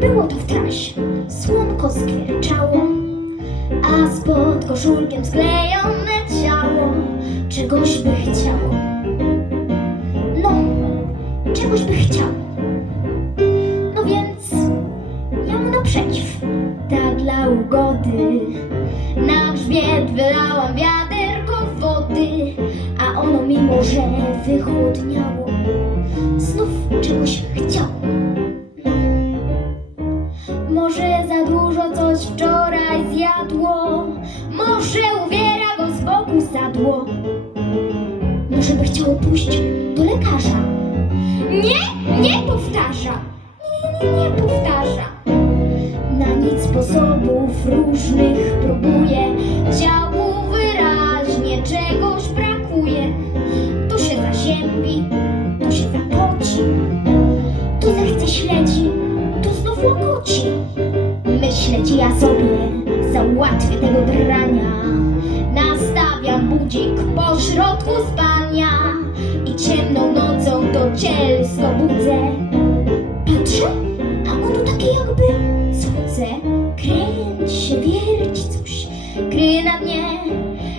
Było to w trasie, słonko skwierczało, a spod koszulkiem sklejone ciało czegoś by chciało. No, czegoś by chciało. No więc ja mu naprzeciw, tak dla ugody. Na grzbiet wylałam wiaderko wody, a ono mimo, że wychłodniało, znów czegoś chciało. Może uwiera go z boku sadło. Może by chciało pójść do lekarza. Nie, nie powtarza. Nie, nie, nie powtarza. Na nic sposobów różnych próbuje. Ciału wyraźnie czegoś brakuje. To się zaziębi, to się zapoci. To zechce śledzi, to znów łokoci. Myślę ci ja sobie, załatwię tego drania. Nastawiam budzik po środku spania i ciemną nocą to cielsko budzę. Patrzę, a ono takie jakby chce. Kręci się, wierci coś, kryje na mnie,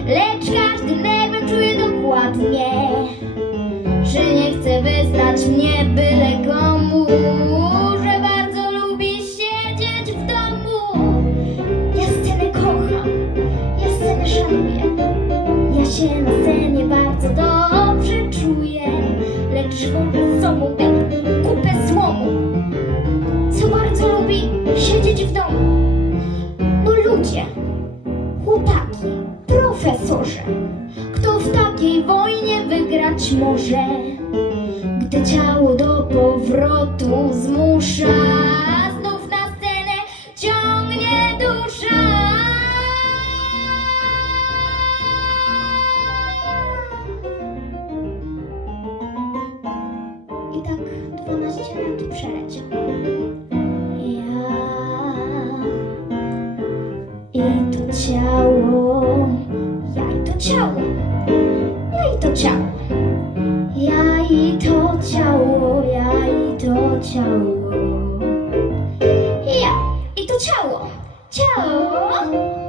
lecz każdy nerwem czuje dokładnie, że nie chce wyznać mnie ja się na scenie bardzo dobrze czuję, lecz wobec sobą tę kupę złomu co bardzo lubi siedzieć w domu. No ludzie, chłopaki, profesorze, kto w takiej wojnie wygrać może? Gdy ciało do powrotu zmusza, znów na scenę ciągnie dusza. 12 lat przeleciał. Ja. I to ciało, ja i to ciało, ja i to ciało, ja i to ciało, ja i to ciało, ja i to ciało, ciało.